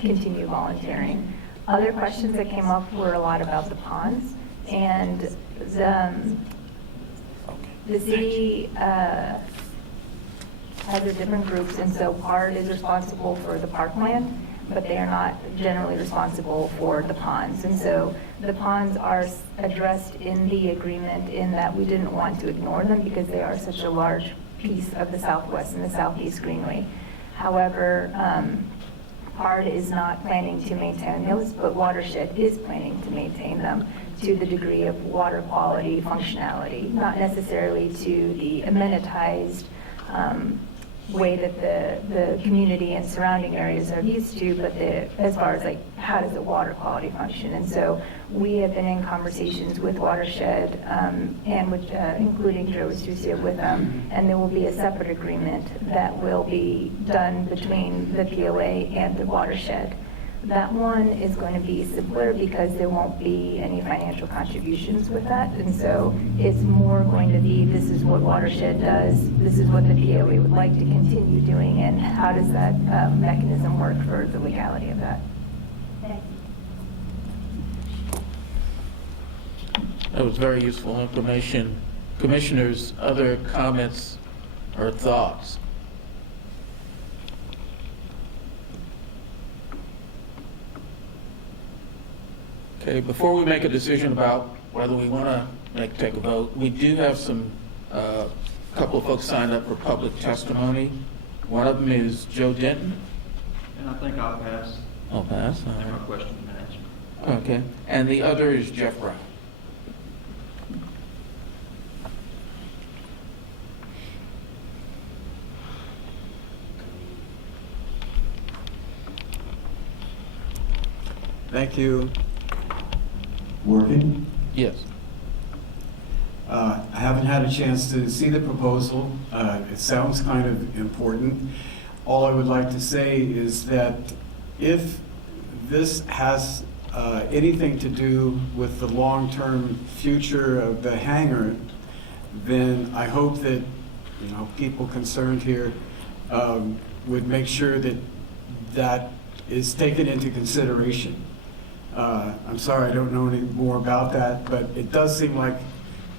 continue volunteering. Other questions that came up were a lot about the ponds, and the city has their different groups, and so PARD is responsible for the parkland, but they are not generally responsible for the ponds. And so the ponds are addressed in the agreement in that we didn't want to ignore them because they are such a large piece of the southwest and the southeast greenway. However, PARD is not planning to maintain those, but Watershed is planning to maintain them to the degree of water quality, functionality, not necessarily to the amenitized way that the community and surrounding areas are used to, but as far as like how does the water quality function. And so we have been in conversations with Watershed and with, including Joe Estucia with them, and there will be a separate agreement that will be done between the POA and the Watershed. That one is going to be simpler because there won't be any financial contributions with that. And so it's more going to be, this is what Watershed does, this is what the POA would like to continue doing, and how does that mechanism work for the legality of that. Thank you. That was very useful information. Commissioners, other comments or thoughts? Okay, before we make a decision about whether we want to take a vote, we do have some, couple of folks signed up for public testimony. One of them is Joe Denton. And I think I'll pass. I'll pass, all I have right. a question to answer. Okay, and the other is Jeff Brown. Thank you. Working? Yes. I haven't had a chance to see the proposal. It sounds kind of important. All I would like to say is that if this has anything to do with the long-term future of the hangar, then I hope that, you know, people concerned here would make sure that that is taken into consideration. I'm sorry, I don't know any more about that, but it does seem like,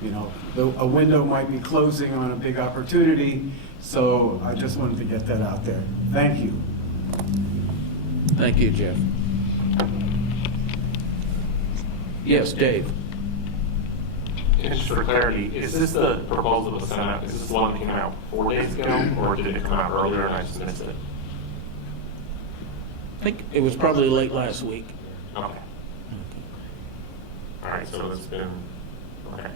you know, a window might be closing on a big opportunity, so I just wanted to get that out there. Thank you. Thank you, Jeff. Yes, Dave. And just for clarity, is this the proposal that was sent out, is this the one that came out 4 days ago, or did it come out earlier and I just missed it? I think it was probably late last week. Okay. All right, so it's been, okay.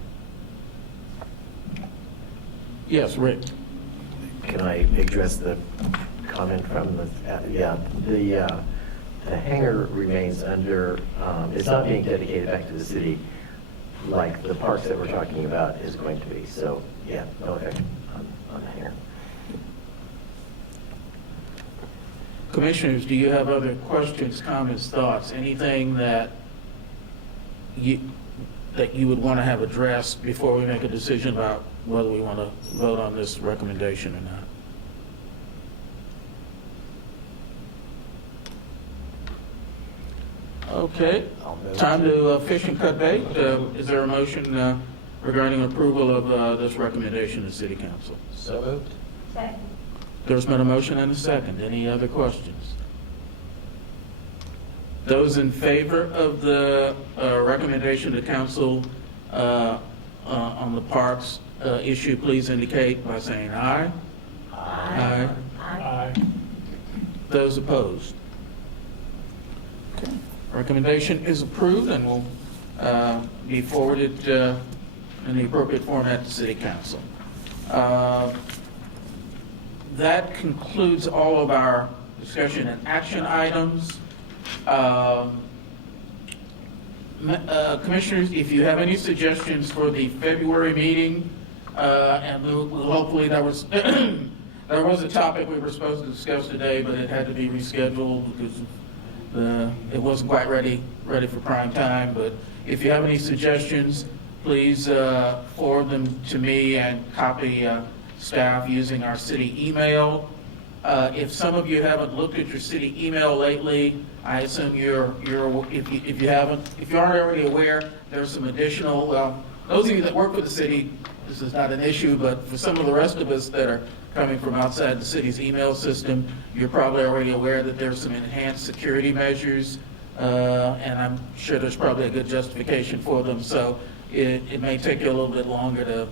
Yes, Rick. Can I address the comment from the hangar remains under, it's not being dedicated back to the city like the parks that we're talking about is going to be. So, yeah, no effect on the hangar. Commissioners, do you have other questions, comments, thoughts, anything that you would want to have addressed before we make a decision about whether we want to vote on this recommendation or not? Okay, I'll move. time to fish and cut bait. Is there a motion regarding approval of this recommendation to City Council? So moved. Second. There's been a motion and a second. Any other questions? Those in favor of the recommendation to council on the parks issue, please indicate by saying aye. Aye. Aye. Those opposed? Okay. Recommendation is approved and will be forwarded in the appropriate format to City Council. That concludes all of our discussion and action items. Commissioners, if you have any suggestions for the February meeting, and we'll hopefully there was there was a topic we were supposed to discuss today, but it had to be rescheduled because it wasn't quite ready for prime time. But if you have any suggestions, please forward them to me and copy staff using our city email. If some of you haven't looked at your city email lately, I assume if you aren't already aware, there's some additional, well, those of you that work for the city, this is not an issue, but for some of the rest of us that are coming from outside the city's email system, you're probably already aware that there's some enhanced security measures, and I'm sure there's probably a good justification for them. So it may take you a little bit longer to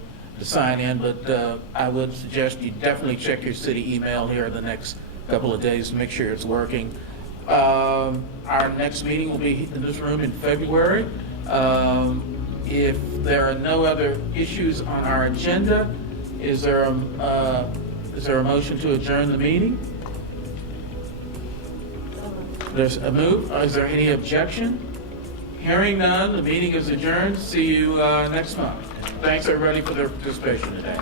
sign in, but I would suggest you definitely check your city email here in the next couple of days to make sure it's working. Our next meeting will be in this room in February. If there are no other issues on our agenda, is there a motion to adjourn the meeting? There's a move. Is there any objection? Hearing none, the meeting is adjourned. See you next month. Thanks everybody for their participation today.